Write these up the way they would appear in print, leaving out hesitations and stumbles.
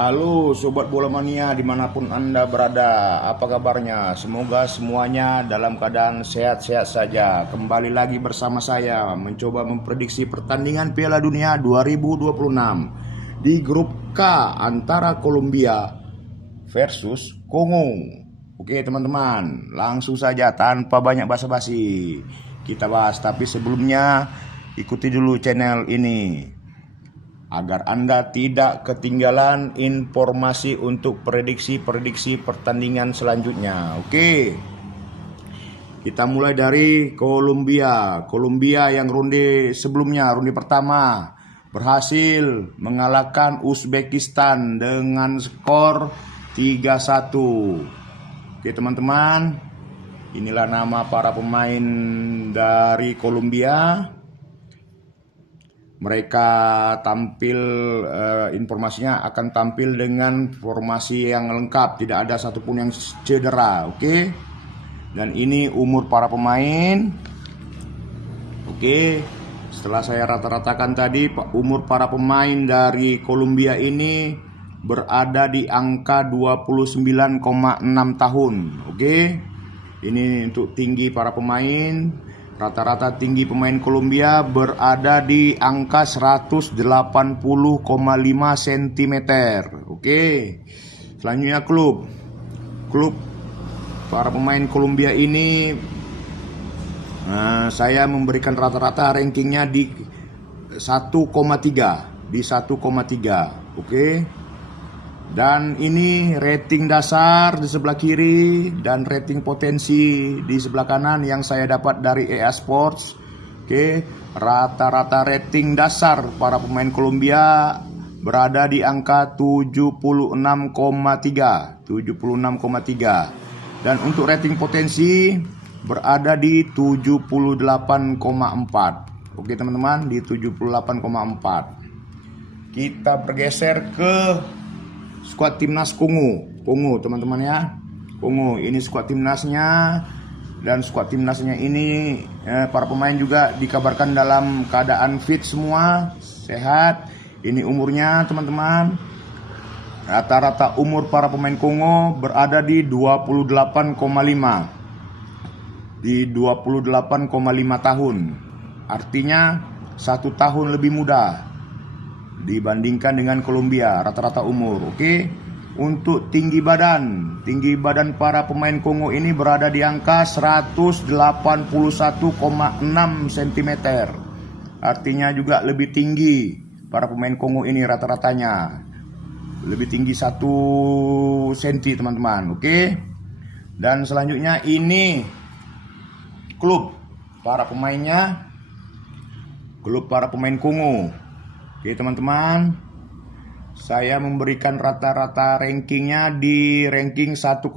Halo Sobat Bola Mania dimanapun Anda berada, apa kabarnya? Semoga semuanya dalam keadaan sehat-sehat saja. Kembali lagi bersama saya mencoba memprediksi pertandingan Piala Dunia 2026 di grup K antara Kolombia versus Kongo. Oke teman-teman, langsung saja tanpa banyak basa-basi kita bahas. Tapi sebelumnya ikuti dulu channel ini agar Anda tidak ketinggalan informasi untuk prediksi-prediksi pertandingan selanjutnya. Oke. Kita mulai dari Kolombia. Kolombia yang ronde sebelumnya, ronde pertama, berhasil mengalahkan Uzbekistan dengan skor 3-1. Oke teman-teman, inilah nama para pemain dari Kolombia. Mereka tampil, informasinya akan tampil dengan formasi yang lengkap, tidak ada satupun yang cedera. Oke. Dan ini umur para pemain. Oke. Setelah saya rata-ratakan tadi, umur para pemain dari Kolombia ini berada di angka 29,6 tahun. Oke. Ini untuk tinggi para pemain. Rata-rata tinggi pemain Kolombia berada di angka 180,5 cm. Oke. Selanjutnya klub para pemain Kolombia ini, saya memberikan rata-rata rankingnya di 1,3. Oke. Dan ini rating dasar di sebelah kiri dan rating potensi di sebelah kanan yang saya dapat dari EA Sports. Oke, rata-rata rating dasar para pemain Kolombia berada di angka 76,3. Dan untuk rating potensi berada di 78,4. Oke teman-teman, di 78,4. Kita bergeser ke skuad timnas Kongo teman-teman ya. Kongo ini skuad timnasnya, dan skuad timnasnya ini para pemain juga dikabarkan dalam keadaan fit semua, sehat. Ini umurnya teman-teman, rata-rata umur para pemain Kongo berada di 28,5 tahun. Artinya 1 tahun lebih muda dibandingkan dengan Kolombia rata-rata umur. Oke. Untuk tinggi badan para pemain Kongo ini berada di angka 181,6 cm. Artinya juga lebih tinggi para pemain Kongo ini, rata-ratanya lebih tinggi 1 cm teman-teman. Oke. Dan selanjutnya ini klub para pemainnya, klub para pemain Kongo. Oke teman-teman, saya memberikan rata-rata rankingnya di ranking 1,5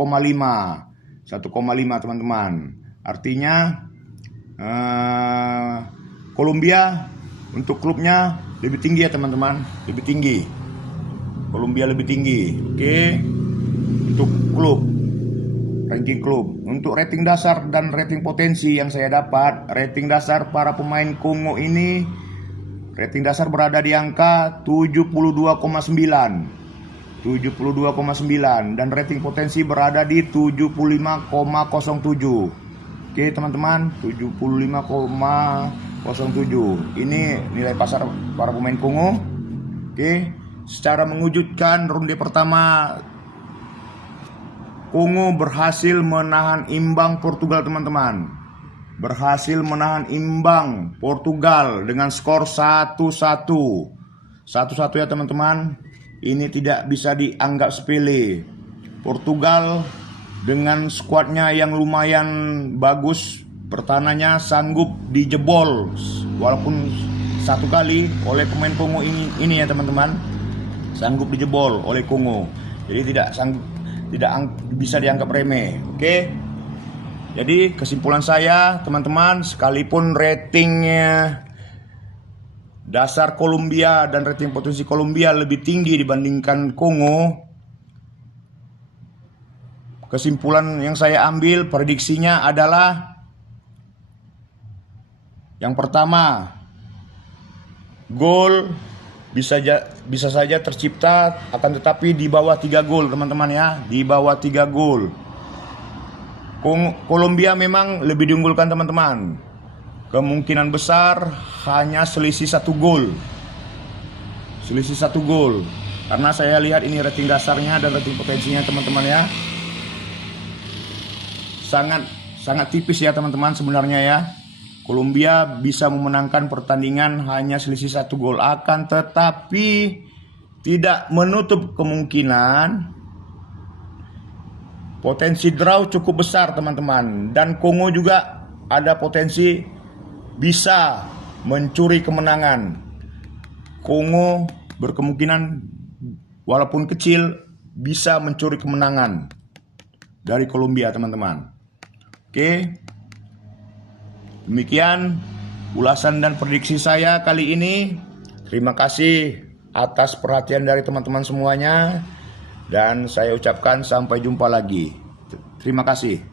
teman-teman. Artinya Kolombia untuk klubnya lebih tinggi ya teman-teman, lebih tinggi. Kolombia lebih tinggi. Oke. Untuk klub, ranking klub. Untuk rating dasar dan rating potensi yang saya dapat, rating dasar para pemain Kongo ini, rating dasar berada di angka 72,9 dan rating potensi berada di 75,07. Oke teman-teman, 75,07. Ini nilai pasar para pemain Kongo. Oke, secara mengejutkan ronde pertama Kongo berhasil menahan imbang Portugal teman-teman. Berhasil menahan imbang Portugal dengan skor 1-1 ya teman-teman. Ini tidak bisa dianggap sepele. Portugal dengan skuadnya yang lumayan bagus, pertahanannya sanggup dijebol walaupun 1 kali oleh pemain Kongo ini ya teman-teman. Sanggup dijebol oleh Kongo. Jadi tidak bisa dianggap remeh. Oke. Jadi kesimpulan saya teman-teman, sekalipun ratingnya dasar Kolombia dan rating potensi Kolombia lebih tinggi dibandingkan Kongo, kesimpulan yang saya ambil prediksinya adalah yang pertama, gol bisa saja tercipta, akan tetapi di bawah 3 gol teman-teman ya, di bawah 3 gol. Kolombia memang lebih diunggulkan teman-teman. Kemungkinan besar hanya selisih 1 gol. Selisih 1 gol. Karena saya lihat ini rating dasarnya dan rating potensinya teman-teman ya. Sangat tipis ya teman-teman sebenarnya ya. Kolombia bisa memenangkan pertandingan hanya selisih 1 gol, akan tetapi tidak menutup kemungkinan potensi draw cukup besar teman-teman. Dan Kongo juga ada potensi bisa mencuri kemenangan. Kongo berkemungkinan walaupun kecil bisa mencuri kemenangan dari Kolombia teman-teman. Oke, demikian ulasan dan prediksi saya kali ini. Terima kasih atas perhatian dari teman-teman semuanya, dan saya ucapkan sampai jumpa lagi. Terima kasih.